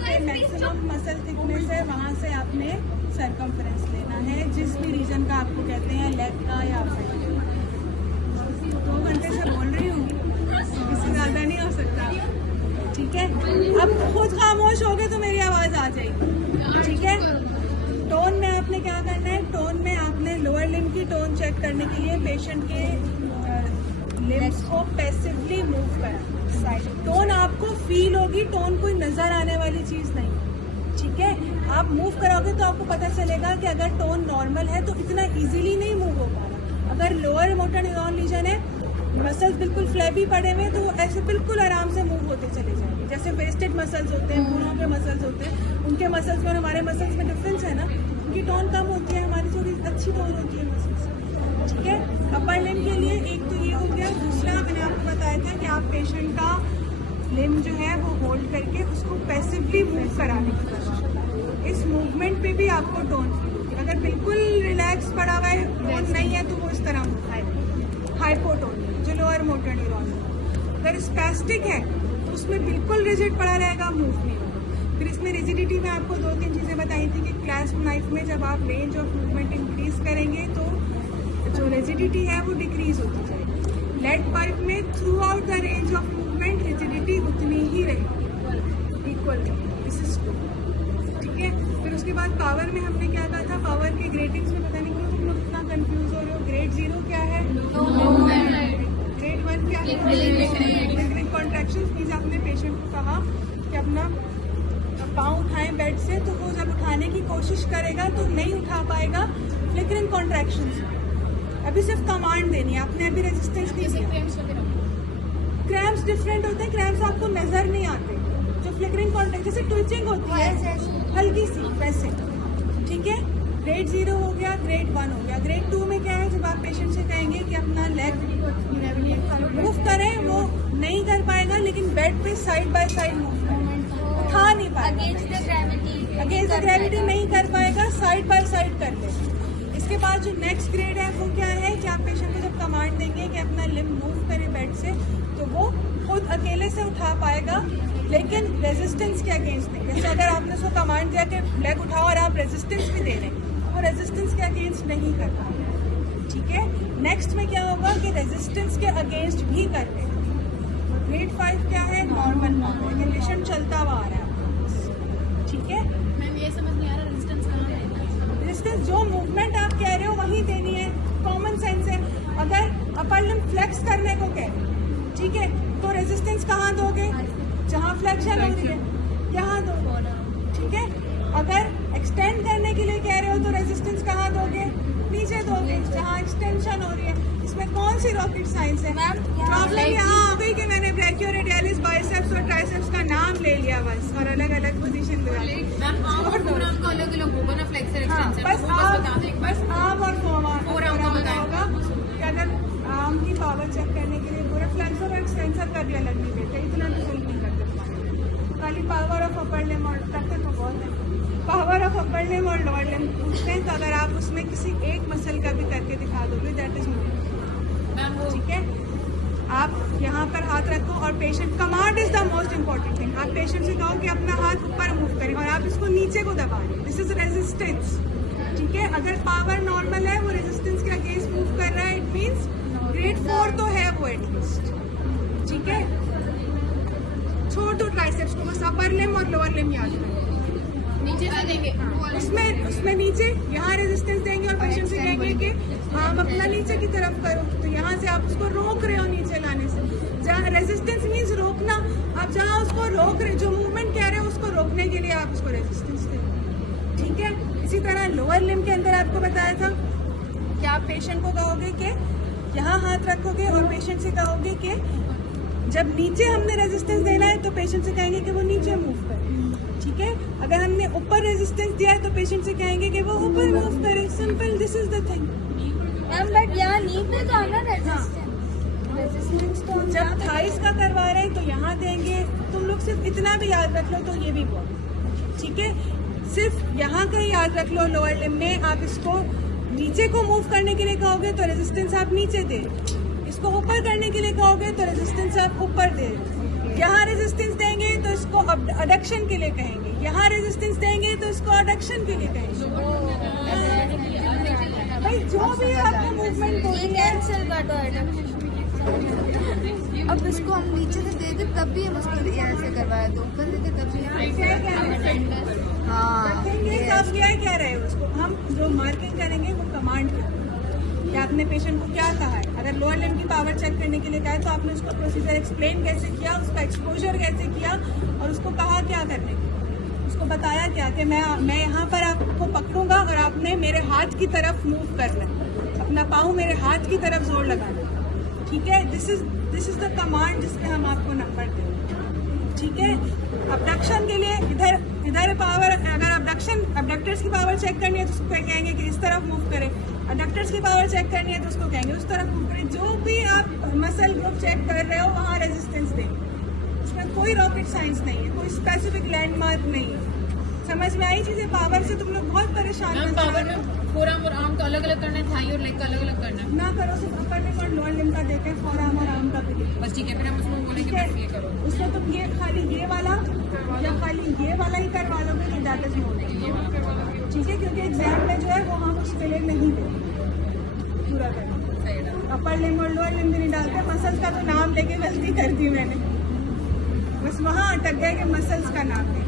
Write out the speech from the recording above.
पे maximum muscle thickness है वहाँ से आपने सरकमफ्रेंस लेना है, जिस भी रीजन का आपको कहते हैं, लेग का या साइड। 2 घंटे से बोल रही हूँ, इससे ज़्यादा नहीं हो सकता, ठीक है। अब खुद खामोश हो गए तो मेरी आवाज़ आ जाएगी, ठीक है। टोन में आपने क्या करना है, टोन में आपने लोअर लिम्ब की टोन चेक करने के लिए पेशेंट के लिम्ब्स को पैसिवली मूव करा। टोन आपको फील होगी, टोन कोई नजर आने वाली चीज नहीं, ठीक है। आप मूव कराओगे तो आपको पता चलेगा कि अगर टोन नॉर्मल है तो इतना इजीली नहीं मूव हो पा रहा। अगर लोअर मोटर न्यूरॉन लीजन है, मसल्स बिल्कुल फ्लैबी पड़े हुए, तो ऐसे बिल्कुल आराम से मूव होते चले जाएंगे। जैसे वेस्टेड मसल्स होते हैं, भूनों के मसल्स होते हैं, उनके मसल्स में और हमारे मसल्स में डिफरेंस है ना, उनकी टोन कम होती है, हमारी थोड़ी अच्छी टोन होती है मसल्स, ठीक है। अपर लिम्ब के लिए एक तो ये हो गया। दूसरा मैंने आपको बताया था कि आप पेशेंट का लिम्ब जो है वो होल्ड करके उसको पैसिवली मूव कराने की कोशिश करें। इस मूवमेंट पे भी आपको टोन फील होगी। अगर बिल्कुल रिलैक्स पड़ा हुआ है, टोन नहीं है, तो वो इस तरह मूव है, हाइपोटोनिया जो लोअर मोटर न्यूरॉन है। अगर स्पैस्टिक है तो उसमें बिल्कुल रिजिड पड़ा रहेगा, मूव नहीं होगा। फिर इसमें रिजिडिटी में आपको 2-3 चीज़ें बताई थी कि क्लैस्प नाइफ में जब आप रेंज ऑफ मूवमेंट इंक्रीज करेंगे तो जो रिजिडिटी है वो डिक्रीज होती जाएगी। लेड पाइप में through out the range of movement rigidity उतनी ही रहेगी, इक्वल, दिस इज ट्रू, ठीक है। फिर उसके बाद पावर में हमने क्या कहा था, पावर के ग्रेडिंग्स में पता नहीं क्यों तुम लोग इतना कंफ्यूज हो रहे हो। ग्रेड 0 क्या है, ग्रेड 1 क्या है, फ्लिकरिंग कॉन्ट्रैक्शंस। मींस आपने पेशेंट को कहा कि अपना पाँव उठाएं बेड से, तो वो जब उठाने की कोशिश करेगा तो नहीं उठा पाएगा, फ्लिकरिंग कॉन्ट्रैक्शंस। अभी सिर्फ कमांड देनी है, आपने अभी रेजिस्टेंस नहीं दिया। क्रैम्प्स डिफरेंट होते हैं, क्रैम्प्स आपको नजर नहीं आते। जो फ्लिकरिंग कॉन्ट्रैक्ट जैसे ट्विचिंग होती है हल्की सी, वैसे, ठीक है। ग्रेड 0 हो गया, ग्रेड 1 हो गया। ग्रेड 2 में क्या है, जब आप पेशेंट से कहेंगे कि अपना लेग मूव करें, वो नहीं कर पाएगा, लेकिन बेड पे साइड बाय साइड मूव करें, उठा नहीं पाएगा, अगेंस्ट द ग्रेविटी नहीं कर पाएगा, साइड बाय साइड कर ले। इसके बाद जो नेक्स्ट ग्रेड है वो क्या है कि आप पेशेंट को जब कमांड देंगे कि अपना लिम्ब मूव करे बेड से, तो वो खुद अकेले से उठा पाएगा, लेकिन रेजिस्टेंस के अगेंस्ट नहीं। जैसे अगर आपने उसको कमांड दिया कि लेग उठाओ और आप रेजिस्टेंस भी दे रहे हैं, वो रेजिस्टेंस के अगेंस्ट नहीं कर पाएगा, ठीक है। नेक्स्ट में क्या होगा कि रेजिस्टेंस के अगेंस्ट भी कर ले। ग्रेड 5 क्या है, नॉर्मल कंडीशन चलता हुआ आ रहा है, ठीक है। मैम ये समझ नहीं आ रहा रेजिस्टेंस कहाँ है। रेजिस्टेंस जो मूवमेंट आप कह रहे हो वही देनी है, कॉमन सेंस है। अगर अपर लिम्ब फ्लेक्स करने को कह रहे हैं, ठीक है, तो रेजिस्टेंस कहाँ दोगे, जहाँ फ्लेक्शन हो रही है, यहाँ दो, ठीक है। अगर एक्सटेंड करने के लिए कह रहे हो तो रेजिस्टेंस कहाँ दोगे, नीचे दोगे, जहाँ एक्सटेंशन हो रही है। इसमें कौन सी रॉकेट साइंस है। प्रॉब्लम यहाँ आ गई कि मैंने ब्रैकियोरेडियलिस, बाइसेप्स और ट्राइसेप्स का नाम ले लिया बस, और अलग अलग पोजीशन दिया। अलग अलग होगा ना, फ्लेक्सर एक्सटेंसर, बस आर्म और फोरआर्म होगा कि अगर आर्म की पावर चेक करने के लिए पूरा फ्लेक्सर और एक्सटेंसर का भी अलग नहीं देते, इतना तो फुल नहीं करते। खाली पावर ऑफ अपर लिम्ब और तक तो बहुत है, पावर ऑफ अपर लिम्ब और लोअर लिम्ब पूछते हैं, तो अगर आप उसमें किसी एक मसल का भी करके दिखा दोगे, दैट इज मोर, ठीक है। आप यहाँ पर हाथ रखो और patient, command is the most important thing. आप पेशेंट से कहो कि अपना हाथ ऊपर मूव करें और आप इसको नीचे को दबा दें, दिस इज रेजिस्टेंस, ठीक है। अगर पावर नॉर्मल है, वो रेजिस्टेंस के अगेंस्ट मूव कर रहा है, इट मींस ग्रेड 4 तो है वो एटलीस्ट, ठीक है। छोड़ दो ट्राइसेप्स को, बस अपर लिम्ब और लोअर लिम्ब याद करें। नीचे से देंगे, उसमें नीचे यहाँ रेजिस्टेंस देंगे और पेशेंट से कहेंगे कि आप अपना नीचे की तरफ करो, तो यहाँ से आप उसको रोक रहे हो नीचे लाने से। जहाँ रेजिस्टेंस मीन्स रोकना, आप जहाँ उसको रोक रहे, जो मूवमेंट कह रहे हो उसको रोकने के लिए आप उसको रेजिस्टेंस दे, ठीक है। इसी तरह लोअर लिम्ब के अंदर आपको बताया था कि आप पेशेंट को कहोगे कि यहाँ हाथ रखोगे और पेशेंट से कहोगे कि जब नीचे हमने रेजिस्टेंस देना है तो पेशेंट से कहेंगे कि वो नीचे मूव करे, ठीक है। अगर हमने ऊपर रेजिस्टेंस दिया है तो पेशेंट से कहेंगे कि वो ऊपर मूव करे, simple, this is the thing. But यहाँ नी पे तो आना रेजिस्टेंस तो जब थाइस का करवा रहे हैं तो यहाँ देंगे। तुम लोग सिर्फ इतना भी याद रख लो तो ये भी बहुत, ठीक है। सिर्फ यहाँ का ही याद रख लो, लोअर लिम्ब में आप इसको नीचे को मूव करने के लिए कहोगे तो रेजिस्टेंस आप नीचे दे, इसको ऊपर करने के लिए कहोगे तो रेजिस्टेंस आप ऊपर दे। यहाँ रेजिस्टेंस देंगे तो इसको अडक्शन के लिए कहेंगे, यहाँ रेजिस्टेंस देंगे तो इसको अडक्शन के लिए कहेंगे। भाई जो भी आपने मूवमेंट बोली है, कैंसिल कर दो एडक्शन। अब इसको हम नीचे से दे दे तब भी हम उसको यहाँ से करवाया दो कर देते तब भी क्या कह रहे हैं? हाँ रखेंगे तो आप क्या कह रहे हो? उसको हम जो मार्किंग करेंगे वो कमांड कि आपने पेशेंट को क्या कहा है। अगर लोअर लिम्ब की पावर चेक करने के लिए कहा है तो आपने उसको प्रोसीजर एक्सप्लेन कैसे किया, उसका एक्सपोजर कैसे किया और उसको कहा क्या करने की, उसको बताया क्या कि मैं यहाँ पर आपको पकड़ूंगा और आपने मेरे हाथ की तरफ मूव करना है, अपना पाँव मेरे हाथ की तरफ जोर लगाना, ठीक है। दिस इज द कमांड जिसपे हम आपको नंबर दें, ठीक है। अबडक्शन के लिए इधर पावर, अगर अबडक्टर्स की पावर चेक करनी है तो उसको कहेंगे कि इस तरफ मूव करें, अबडक्टर्स की पावर चेक करनी है तो उसको कहेंगे उस तरफ मूव करें। जो भी आप मसल ग्रुप चेक कर रहे हो वहाँ रेजिस्टेंस देंगे, उसमें कोई रॉकेट साइंस नहीं है, कोई स्पेसिफिक लैंडमार्क नहीं है। समझ में आई चीजें? पावर से तुम लोग बहुत परेशान मैम नजर आ पावर रहे हो। में फोरआर्म और आर्म का अलग अलग करना है, थाई और लेग का अलग अलग करना है। ना करो, सिर्फ अपर लिम्ब और लोअर लिम्ब का देते हैं, फोरआर्म और आर्म का भी देते हैं। बस ठीक है, फिर हम उसको बोलेंगे बस ये करो। उसको तुम ये खाली ये वाला या खाली ये वाला ही करवा लोगे तो दैट इज मोर, ठीक है, क्योंकि एग्जाम में जो है वो हम उसके लिए नहीं देते पूरा करना। अपर लिम्ब और लोअर लिम्ब भी नहीं डालते। मसल्स का तो नाम लेके गलती कर दी मैंने, बस वहाँ अटक गए कि मसल्स का नाम है।